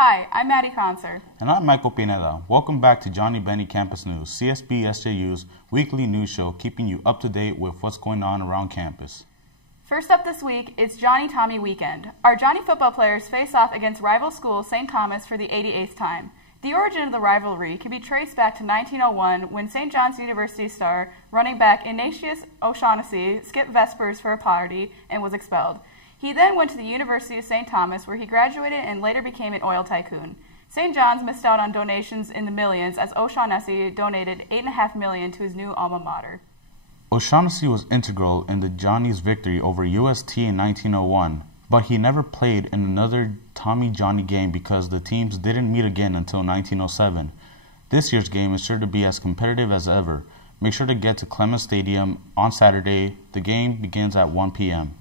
Hi, I'm Maddie Conser. And I'm Michael Pineda. Welcome back to Johnnie Bennie Campus News, CSB-SJU's weekly news show keeping you up to date with what's going on around campus. First up this week, it's Johnnie Tommie weekend. Our Johnnie football players face off against rival school St. Thomas for the 88th time. The origin of the rivalry can be traced back to 1901 when St. John's University star running back Ignatius O'Shaughnessy skipped Vespers for a party and was expelled. He then went to the University of St. Thomas where he graduated and later became an oil tycoon. St. John's missed out on donations in the millions as O'Shaughnessy donated $8.5 million to his new alma mater. O'Shaughnessy was integral in the Johnnie's victory over UST in 1901, but he never played in another Tommie Johnnie game because the teams didn't meet again until 1907. This year's game is sure to be as competitive as ever. Make sure to get to Clemens Stadium on Saturday. The game begins at 1 p.m.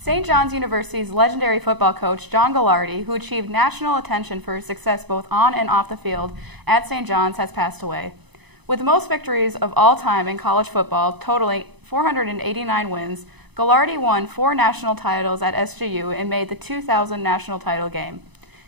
St. John's University's legendary football coach, John Gagliardi, who achieved national attention for his success both on and off the field at St. John's, has passed away. With the most victories of all time in college football, totaling 489 wins, Gagliardi won 4 national titles at SJU and made the 2000 national title game.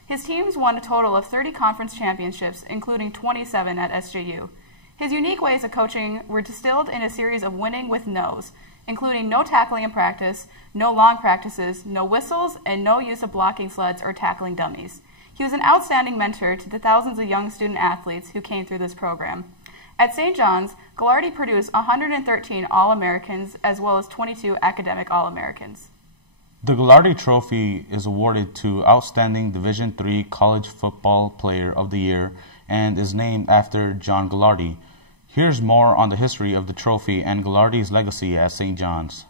His teams won a total of 30 conference championships, including 27 at SJU. His unique ways of coaching were distilled in a series of winning with no's, including no tackling in practice, no long practices, no whistles, and no use of blocking sleds or tackling dummies. He was an outstanding mentor to the thousands of young student athletes who came through this program. At St. John's, Gagliardi produced 113 All-Americans as well as 22 academic All-Americans. The Gagliardi Trophy is awarded to Outstanding Division III College Football Player of the Year and is named after John Gagliardi. Here's more on the history of the trophy and Gagliardi's legacy at St. John's.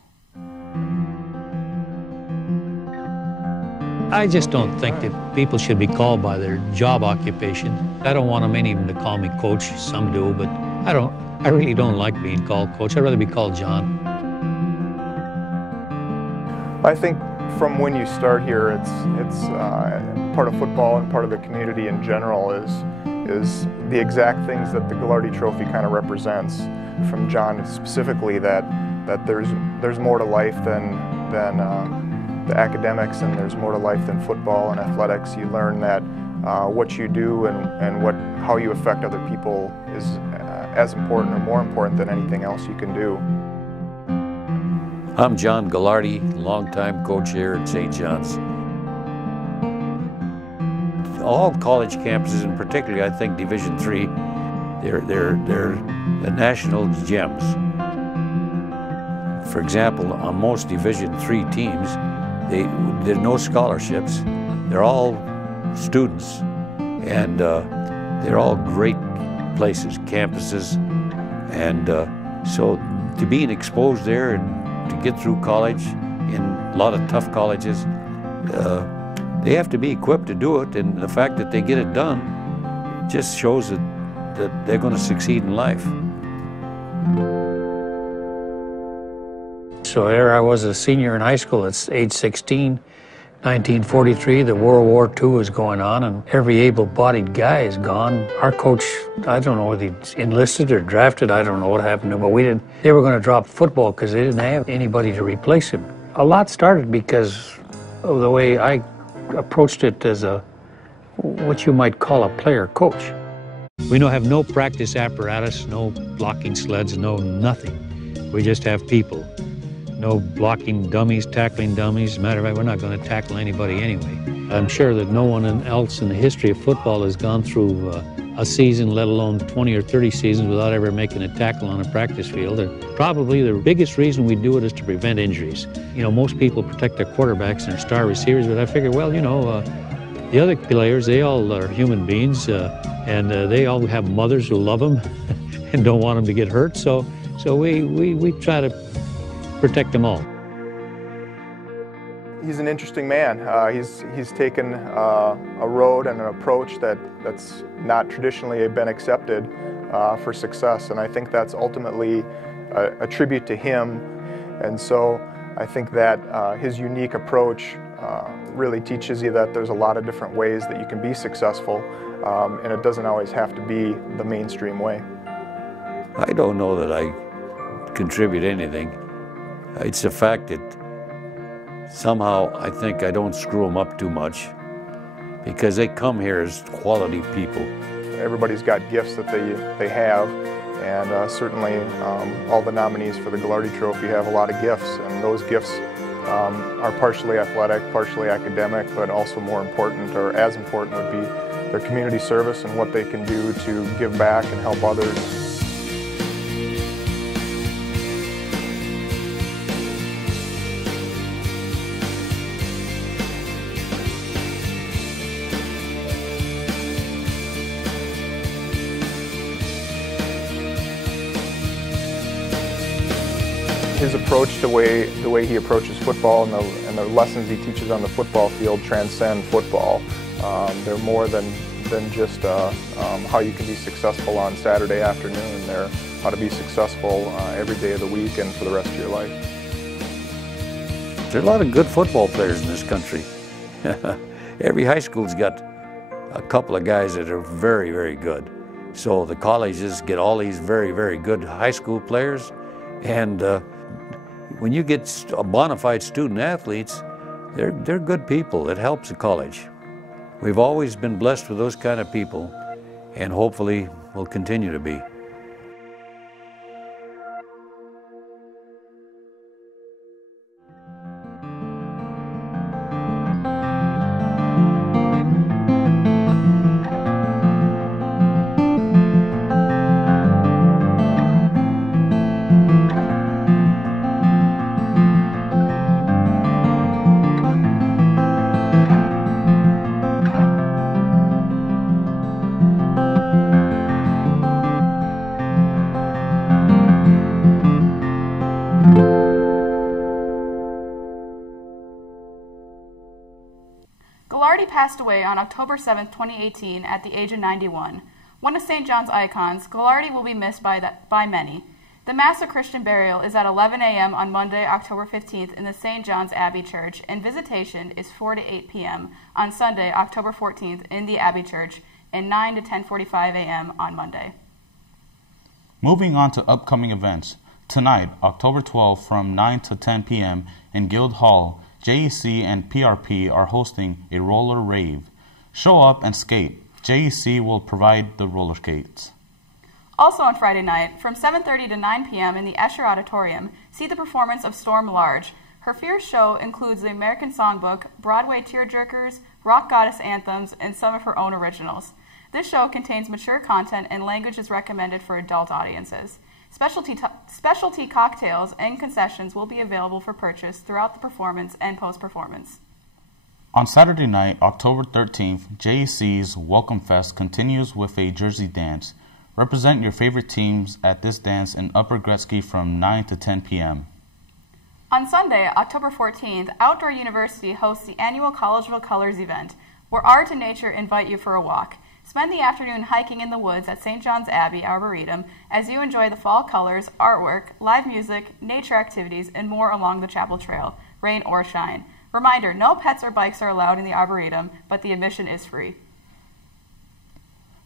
I just don't think that people should be called by their job occupation. I don't want them even to call me coach. Some do, but I really don't like being called coach. I'd rather be called John. I think from when you start here, it's part of football and part of the community in general is the exact things that the Gagliardi Trophy kind of represents. From John specifically, that there's more to life than the academics, and there's more to life than football and athletics. You learn that what you do and how you affect other people is as important or more important than anything else you can do. I'm John Gagliardi, longtime coach here at St. John's. All college campuses, and particularly I think Division III, they're the national gems. For example, on most Division III teams, there's no scholarships. They're all students, and they're all great places, campuses, and so to being exposed there and to get through college in a lot of tough colleges, they have to be equipped to do it, and the fact that they get it done just shows that they're going to succeed in life. So there I was a senior in high school at age 16, 1943. The World War II was going on, and every able-bodied guy is gone. Our coach, I don't know whether he enlisted or drafted, I don't know what happened to him, but they were going to drop football because they didn't have anybody to replace him. A lot started because of the way I approached it as what you might call a player coach. We have no practice apparatus, no blocking sleds, no nothing. We just have people. No blocking dummies, tackling dummies. As a matter of fact, we're not going to tackle anybody anyway. I'm sure that no one else in the history of football has gone through a season, let alone 20 or 30 seasons, without ever making a tackle on a practice field. And probably the biggest reason we do it is to prevent injuries. Most people protect their quarterbacks and their star receivers, but I figure, well, the other players, they all are human beings, and they all have mothers who love them and don't want them to get hurt. So we try to protect them all. He's an interesting man. He's taken a road and an approach that's not traditionally been accepted for success, and I think that's ultimately a tribute to him. And so I think that his unique approach really teaches you that there's a lot of different ways that you can be successful, and it doesn't always have to be the mainstream way. I don't know that I contribute anything. It's the fact that somehow I think I don't screw them up too much, because they come here as quality people. Everybody's got gifts that they have, and certainly all the nominees for the Gagliardi Trophy have a lot of gifts, and those gifts are partially athletic, partially academic, but also more important, or as important, would be their community service and what they can do to give back and help others. His approach, the way he approaches football and the lessons he teaches on the football field transcend football. They're more than just how you can be successful on Saturday afternoon. They're how to be successful every day of the week and for the rest of your life. There are a lot of good football players in this country. Every high school's got a couple of guys that are very, very good. So the colleges get all these very, very good high school players, and when you get bona fide student athletes, they're good people. It helps the college. We've always been blessed with those kind of people, and hopefully will continue to be. Gagliardi passed away on October 7, 2018 at the age of 91. One of St. John's icons, Gagliardi will be missed by many. The Mass of Christian burial is at 11 a.m. on Monday, October 15th in the St. John's Abbey Church, and visitation is 4 to 8 p.m. on Sunday, October 14th in the Abbey Church, and 9 to 10:45 a.m. on Monday. Moving on to upcoming events. Tonight, October 12th from 9 to 10 p.m. in Guild Hall, JEC and PRP are hosting a roller rave. Show up and skate. JEC will provide the roller skates. Also on Friday night, from 7:30 to 9 p.m. in the Escher Auditorium, see the performance of Storm Large. Her fierce show includes the American Songbook, Broadway tearjerkers, rock goddess anthems, and some of her own originals. This show contains mature content and language is recommended for adult audiences. Specialty cocktails and concessions will be available for purchase throughout the performance and post-performance. On Saturday night, October 13th, JEC's Welcome Fest continues with a Jersey dance. Represent your favorite teams at this dance in Upper Gretzky from 9 to 10 p.m. On Sunday, October 14th, Outdoor University hosts the annual Collegeville Colors event, where art and nature invite you for a walk. Spend the afternoon hiking in the woods at St. John's Abbey, Arboretum, as you enjoy the fall colors, artwork, live music, nature activities, and more along the Chapel Trail, rain or shine. Reminder, no pets or bikes are allowed in the Arboretum, but the admission is free.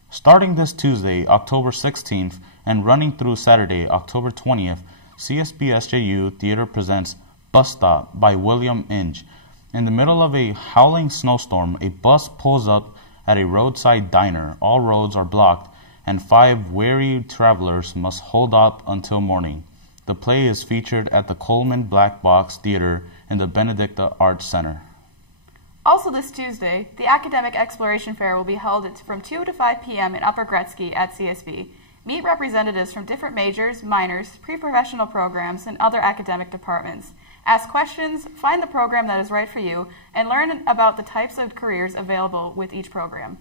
Starting this Tuesday, October 16th, and running through Saturday, October 20th, CSB-SJU Theater presents Bus Stop by William Inge. In the middle of a howling snowstorm, a bus pulls up at a roadside diner. All roads are blocked, and 5 weary travelers must hold up until morning. The play is featured at the Coleman Black Box Theater in the Benedicta Arts Center. Also this Tuesday, the Academic Exploration Fair will be held from 2 to 5 p.m. in Upper Gretzky at CSB. Meet representatives from different majors, minors, pre-professional programs, and other academic departments. Ask questions, find the program that is right for you, and learn about the types of careers available with each program.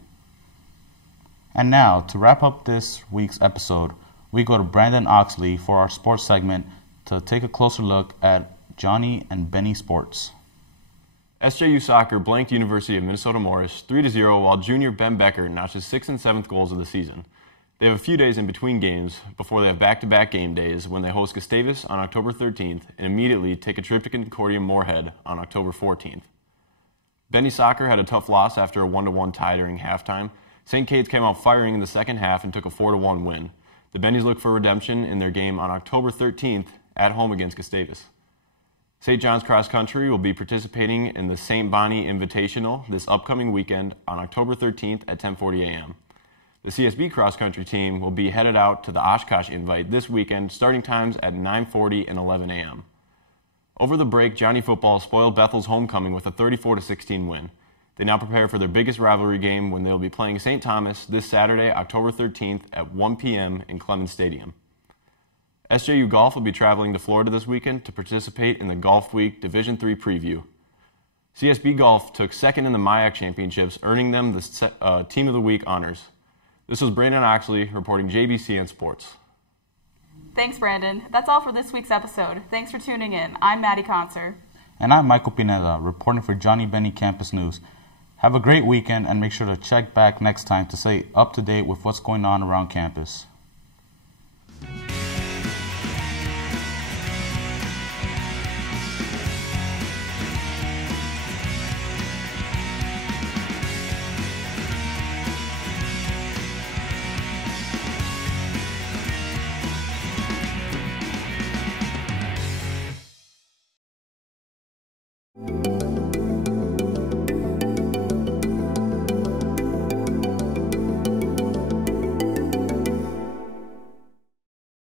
And now, to wrap up this week's episode, we go to Brandon Oxley for our sports segment to take a closer look at Johnnie and Bennie sports. SJU soccer blanked University of Minnesota Morris 3-0 while junior Ben Becker notched his 6th and 7th goals of the season. They have a few days in between games before they have back-to-back game days when they host Gustavus on October 13th and immediately take a trip to Concordia Moorhead on October 14th. Bennie soccer had a tough loss after a 1-1 tie during halftime. St. Kate's came out firing in the second half and took a 4-1 win. The Bennies look for redemption in their game on October 13th at home against Gustavus. St. John's Cross Country will be participating in the St. Bonnie Invitational this upcoming weekend on October 13th at 10:40 a.m. The CSB Cross Country team will be headed out to the Oshkosh Invite this weekend, starting times at 9:40 and 11 a.m. Over the break, Johnnie football spoiled Bethel's homecoming with a 34-16 win. They now prepare for their biggest rivalry game when they will be playing St. Thomas this Saturday, October 13th at 1 p.m. in Clemens Stadium. SJU Golf will be traveling to Florida this weekend to participate in the Golf Week Division III preview. CSB Golf took second in the MIAC Championships, earning them the Team of the Week honors. This was Brandon Oxley reporting JBCN Sports. Thanks, Brandon. That's all for this week's episode. Thanks for tuning in. I'm Maddie Conser. And I'm Michael Pineda, reporting for Johnnie Bennnie Campus News. Have a great weekend and make sure to check back next time to stay up to date with what's going on around campus.